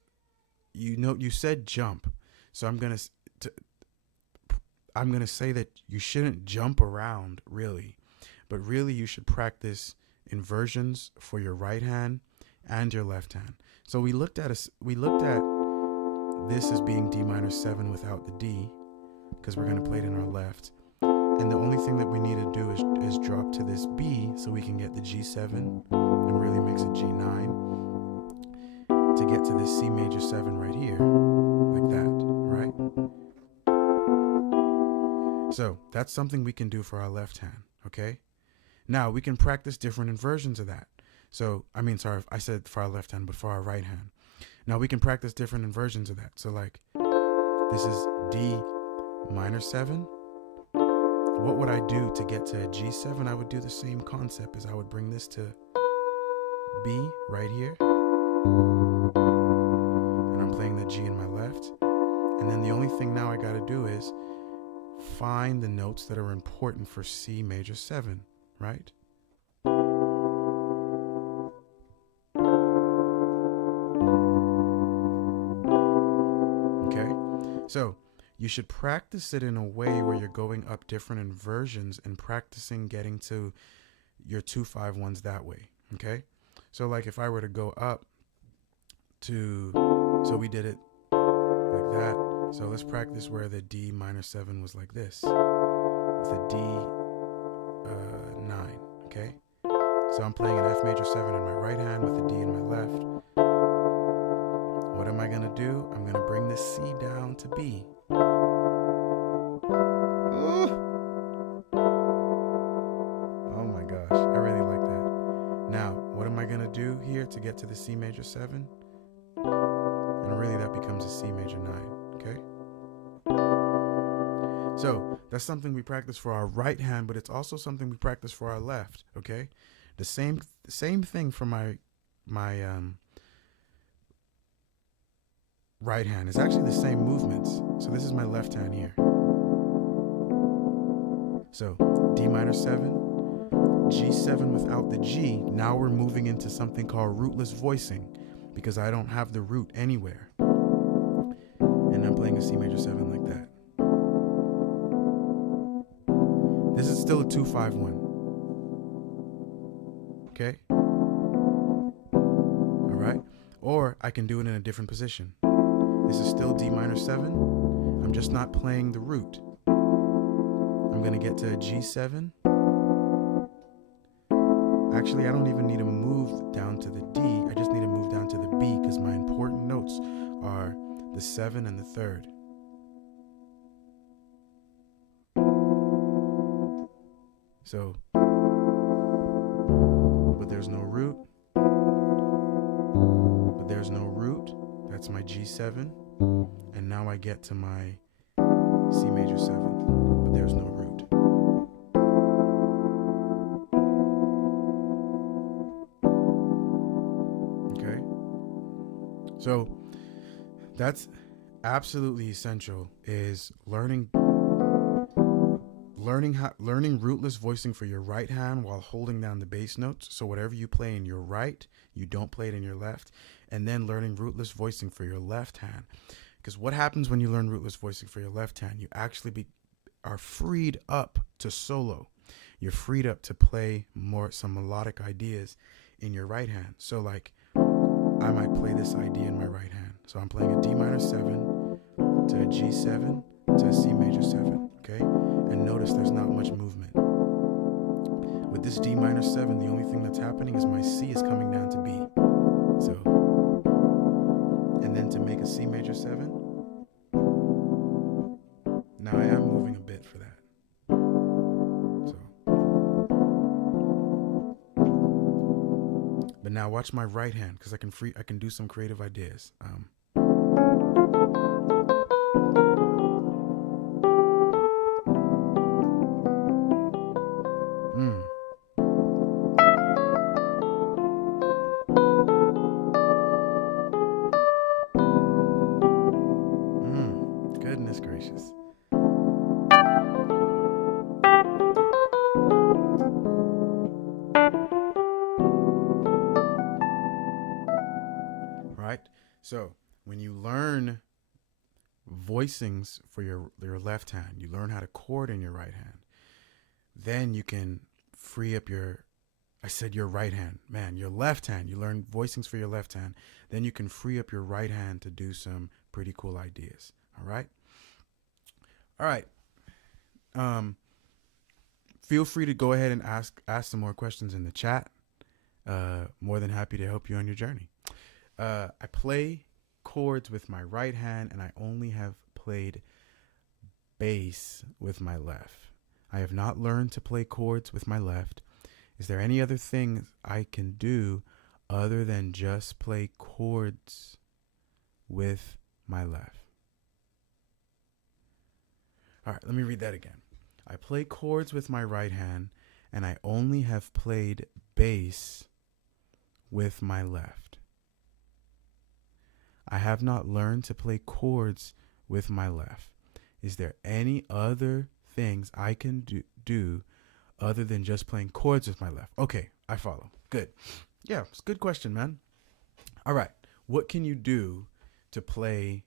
you said jump. So I'm gonna say that you shouldn't jump around really, but really you should practice inversions for your right hand and your left hand. So we looked at this as being D minor 7 without the D, because we're gonna play it in our left. And the only thing that we need to do is drop to this B so we can get the G7 and really makes it G9 to get to this C major 7 right here, like that. Right? So that's something we can do for our left hand, okay? Now we can practice different inversions of that. So, sorry, I said for our left hand, but for our right hand. Now we can practice different inversions of that. So like, this is D minor 7. What would I do to get to a G7? I would do the same concept as I would bring this to B right here. And I'm playing the G in my left. And then the only thing now I got to do is find the notes that are important for C major 7, right? Okay, so you should practice it in a way where you're going up different inversions and practicing getting to your 2-5-1s that way, okay? So like if I were to go up to, so we did it like that. So let's practice where the D minor 7 was like this, with a D 9, okay? So I'm playing an F major 7 in my right hand with a D in my left. What am I going to do? I'm going to bring the C down to B. Oh my gosh, I really like that. Now, what am I going to do here to get to the C major 7? And really that becomes a C major 9, okay? So that's something we practice for our right hand, but it's also something we practice for our left, okay? The same thing for my right hand. It's actually the same movements. So this is my left hand here. So D minor 7, G7 without the G. Now we're moving into something called rootless voicing because I don't have the root anywhere. And I'm playing a C major 7 like that. still a 2-5-1. Okay? All right? Or I can do it in a different position. This is still D minor 7. I'm just not playing the root. I'm going to get to a G7. Actually, I don't even need to move down to the D. I just need to move down to the B because my important notes are the 7 and the 3rd. So, but there's no root. But there's no root. That's my G7. And now I get to my C major 7. But there's no root. Okay? So, that's absolutely essential, is learning rootless voicing for your right hand while holding down the bass notes. So whatever you play in your right, you don't play it in your left. And then learning rootless voicing for your left hand. Because what happens when you learn rootless voicing for your left hand? You actually are freed up to solo. You're freed up to play some melodic ideas in your right hand. So like, I might play this idea in my right hand. So I'm playing a D minor 7 to a G7 to a C major 7, okay? And notice there's not much movement. With this D minor 7, the only thing that's happening is my C is coming down to B. So, and then to make a C major 7, now I am moving a bit for that. So, but now watch my right hand, because I can do some creative ideas. Goodness gracious. Right? So when you learn voicings for your left hand, you learn how to chord in your right hand, then you can free up your right hand. Man, your left hand. You learn voicings for your left hand. Then you can free up your right hand to do some pretty cool ideas. All right? All right. Feel free to go ahead and ask some more questions in the chat. More than happy to help you on your journey. I play chords with my right hand, and I only have played bass with my left. I have not learned to play chords with my left. Is there any other thing I can do other than just play chords with my left? All right, let me read that again. I play chords with my right hand, and I only have played bass with my left. I have not learned to play chords with my left. Is there any other things I can do other than just playing chords with my left? Okay, I follow. Good. Yeah, it's a good question, man. All right, what can you do to play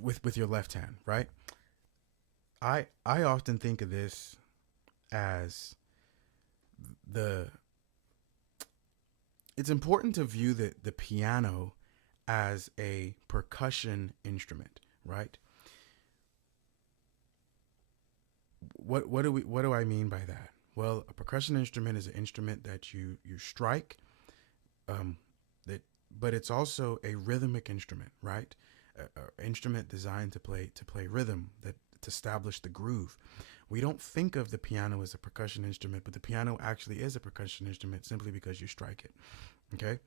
with your left hand, right? I often think of this as it's important to view the piano as a percussion instrument, right? What do I mean by that? Well, a percussion instrument is an instrument that you strike, but it's also a rhythmic instrument, right? An instrument designed to play rhythm, to establish the groove. We don't think of the piano as a percussion instrument, but the piano actually is a percussion instrument simply because you strike it. Okay.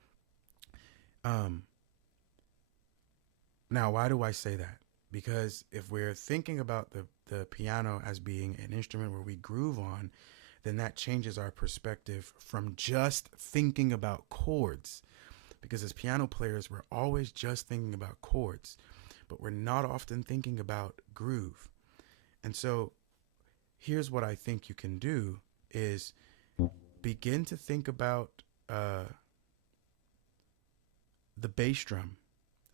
Now, why do I say that? Because if we're thinking about the piano as being an instrument where we groove on, then that changes our perspective from just thinking about chords. Because as piano players, we're always just thinking about chords, but we're not often thinking about groove. And so here's what I think you can do is begin to think about the bass drum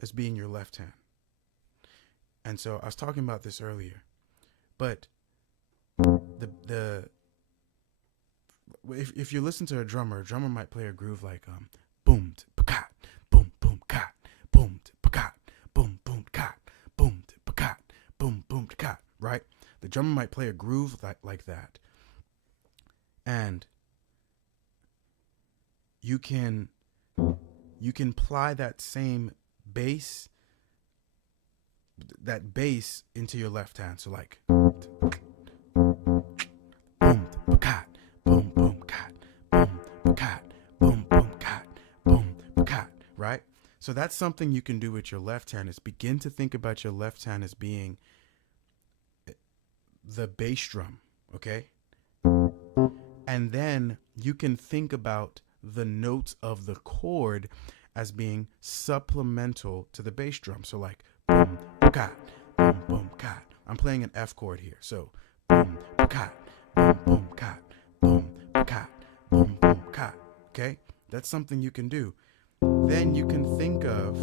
as being your left hand. And so I was talking about this earlier, but the if you listen to a drummer might play a groove like boom pakat, boom boom kat, boom pakat, boom boom kat, boom pakat, boom boom kat, right? The drummer might play a groove like that, and you can apply that same bass into your left hand. So like boom cat, boom boom cat, boom cat, boom boom cat, boom cat, right? So that's something you can do with your left hand, is begin to think about your left hand as being the bass drum, okay? And then you can think about the notes of the chord as being supplemental to the bass drum. So like boom cat, boom boom cat. I'm playing an F chord here. So boom cat, boom boom cat, boom cat, boom boom cat. Okay? That's something you can do. Then you can think of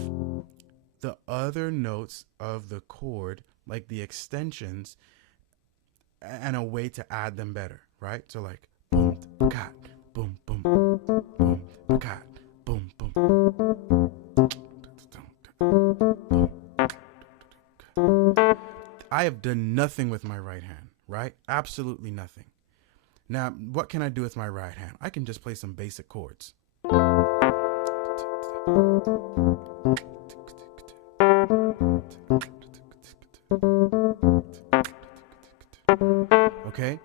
the other notes of the chord, like the extensions, and a way to add them better, right? So like boom cat, boom boom boom cat, boom boom. I have done nothing with my right hand, right? Absolutely nothing. Now, what can I do with my right hand? I can just play some basic chords. Okay?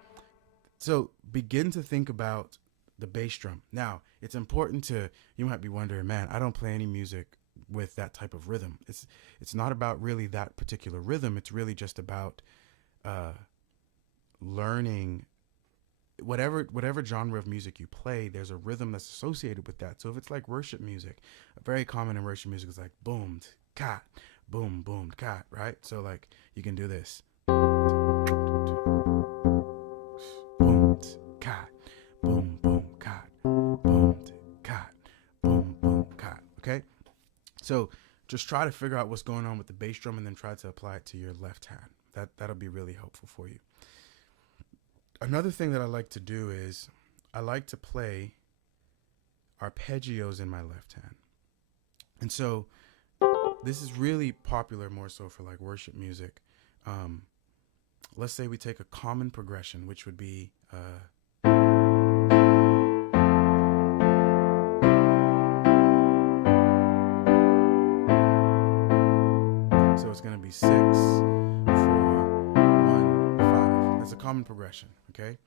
So begin to think about the bass drum. Now, it's important to, you might be wondering, man, I don't play any music with that type of rhythm. It's not about really that particular rhythm. It's really just about learning whatever genre of music you play. There's a rhythm that's associated with that. So if it's like worship music, very common in worship music is like boom cat, boom boom cat, right? So like you can do this. Boom cat, boom boom cat, boom cat, boom boom cat. Okay? So just try to figure out what's going on with the bass drum and then try to apply it to your left hand. That'll be really helpful for you. Another thing that I like to do is I like to play arpeggios in my left hand. And so this is really popular more so for like worship music. Let's say we take a common progression, which would be so it's going to be 6, 4, 1, 5. That's a common progression, okay?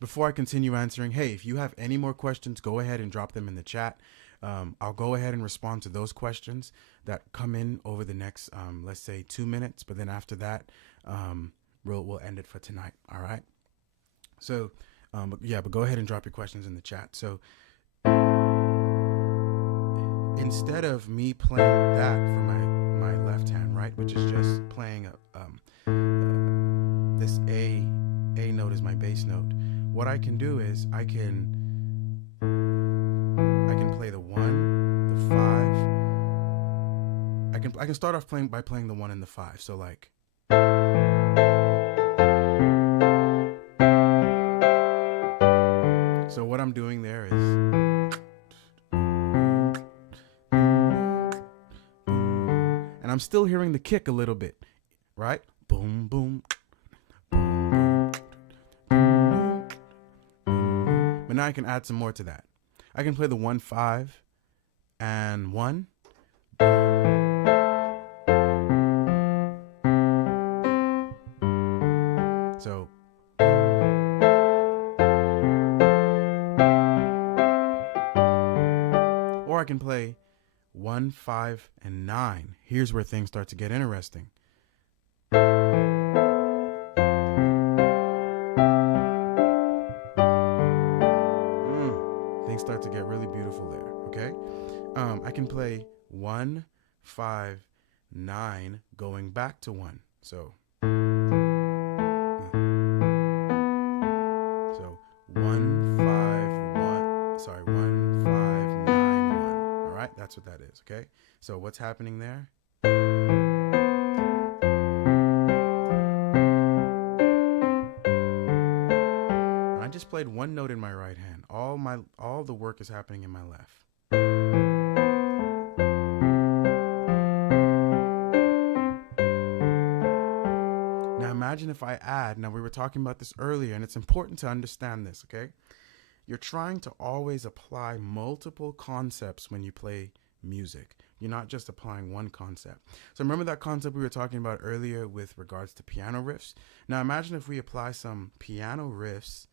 Before I continue answering, hey, if you have any more questions, go ahead and drop them in the chat. I'll go ahead and respond to those questions that come in over the next, let's say 2 minutes. But then after that, we'll end it for tonight. All right. So, but go ahead and drop your questions in the chat. So instead of me playing that for my left hand, right, which is just playing this A note is my bass note. What I can do is I can play the 1, the 5. I can start off by playing the 1 and the 5. So like so what I'm doing there is and I'm still hearing the kick a little bit, right? Boom boom. But now I can add some more to that. I can play the 1, 5, and 1. So or I can play 1, 5, and 9. Here's where things start to get interesting. Things start to get really beautiful there, okay? I can play 1, 5, 9 going back to 1. So 1, 5, 1, 9, 1. All right, that's what that is, okay? So what's happening there? just played one note in my right hand. All the work is happening in my left. Now imagine if I add, now we were talking about this earlier, and it's important to understand this, okay? You're trying to always apply multiple concepts when you play music. You're not just applying one concept. So remember that concept we were talking about earlier with regards to piano riffs? Now imagine if we apply some piano riffs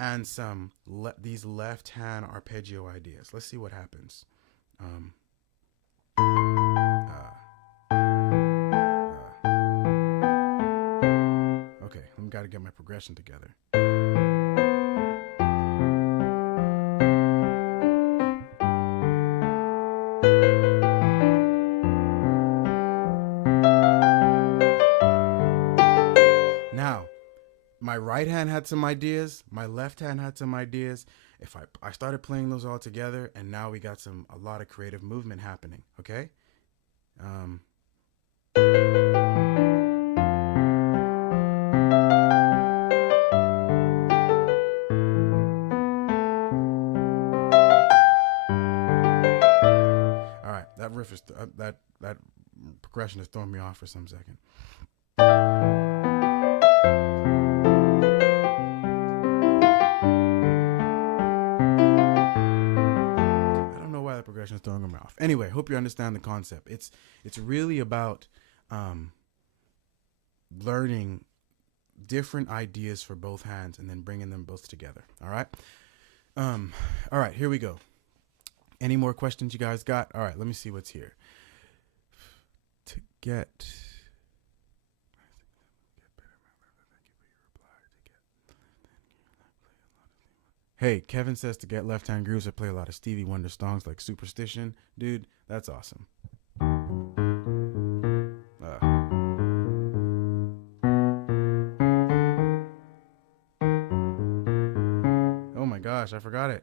and some these left-hand arpeggio ideas. Let's see what happens. Okay, I've got to get my progression together. Now, my right hand had some ideas, my left hand had some ideas. If I started playing those all together, and now we got a lot of creative movement happening, okay? All right, that riff is that progression is throwing me off for some second. Progression throwing them off. Anyway, hope you understand the concept. It's really about learning different ideas for both hands and then bringing them both together. All right. All right, here we go. Any more questions you guys got? All right, let me see what's here. Hey, Kevin says to get left-hand grooves, I play a lot of Stevie Wonder songs like Superstition. Dude, that's awesome. Oh my gosh, I forgot it.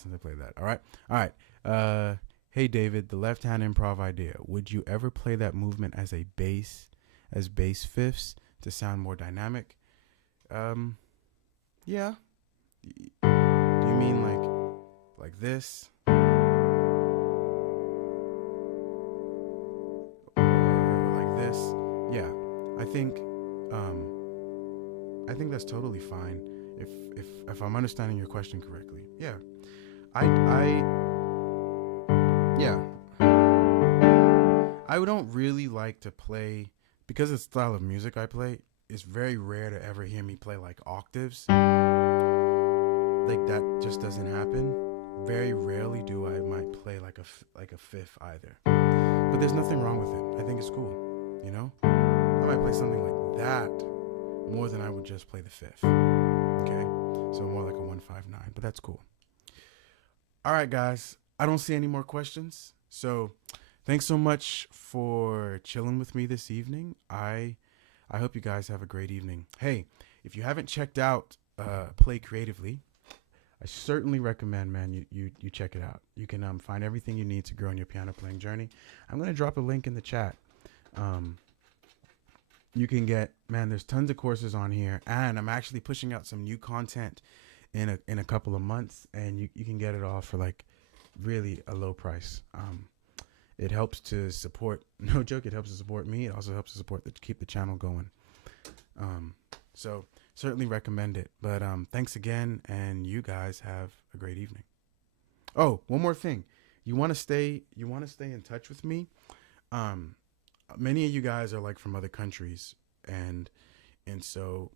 Since I played that. All right. Hey David, the left hand improv idea. Would you ever play that movement as bass fifths to sound more dynamic? Yeah. Do you mean like this? Or like this? Yeah. I think that's totally fine if I'm understanding your question correctly. Yeah. I don't really like to play, because of the style of music I play, it's very rare to ever hear me play like octaves. Like that just doesn't happen. Very rarely do I might play like a fifth either. But there's nothing wrong with it. I think it's cool, you know? I might play something like that more than I would just play the fifth. Okay? So more like a 1-5-9, but that's cool. All right, guys, I don't see any more questions. So thanks so much for chilling with me this evening. I hope you guys have a great evening. Hey, if you haven't checked out Play Creatively, I certainly recommend, man, you check it out. You can find everything you need to grow in your piano playing journey. I'm going to drop a link in the chat. You can get, man, there's tons of courses on here, and I'm actually pushing out some new content in a couple of months, and you can get it all for like really a low price. It helps to support, no joke, it helps to support me. It also helps to keep the channel going. So certainly recommend it. But thanks again, and you guys have a great evening. Oh, one more thing. You want to stay in touch with me? Many of you guys are like from other countries, and so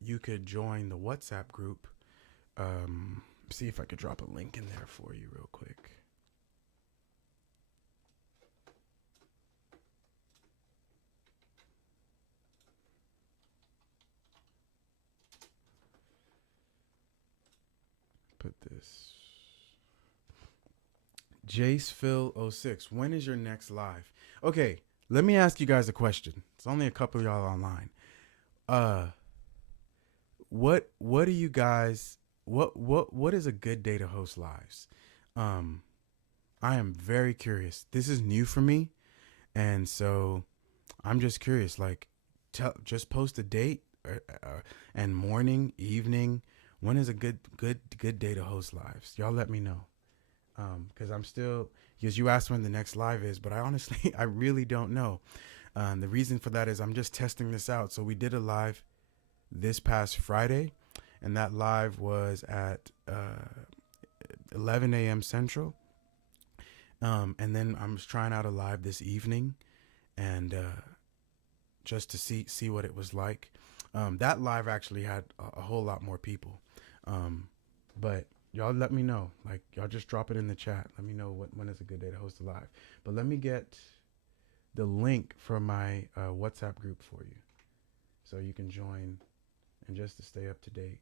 you could join the WhatsApp group. See if I could drop a link in there for you real quick. Put this. JacePhil06, when is your next live? Okay, let me ask you guys a question. It's only a couple of y'all online. What do you guys what is a good day to host lives? Um, I am very curious. This is new for me, and so I'm just curious. Like, just post a date and morning, evening. When is a good day to host lives? Y'all let me know. Because I'm still, because you asked when the next live is, but I honestly I really don't know. The reason for that is I'm just testing this out. So we did a live this past Friday, and that live was at 11 a.m. Central. And then I'm trying out a live this evening, and just to see what it was like. That live actually had a whole lot more people, but y'all let me know. Like, y'all just drop it in the chat. Let me know when is a good day to host a live. But let me get the link for my WhatsApp group for you, so you can join, and just to stay up to date.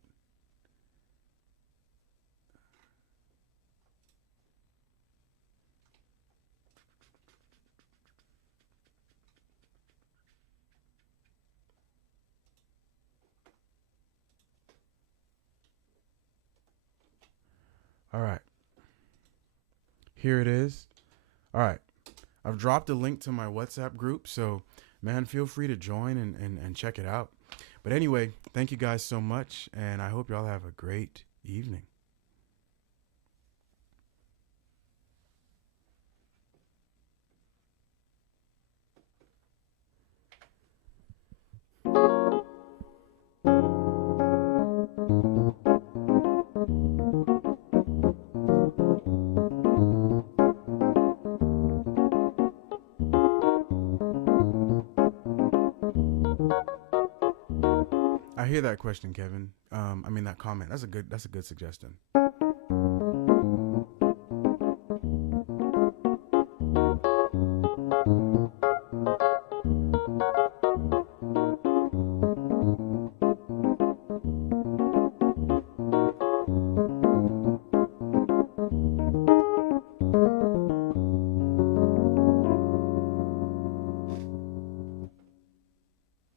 All right, here it is. All right, I've dropped a link to my WhatsApp group, so man, feel free to join and check it out. But anyway, thank you guys so much, and I hope y'all have a great evening. I hear that question, Kevin. I mean that comment. That's a good suggestion.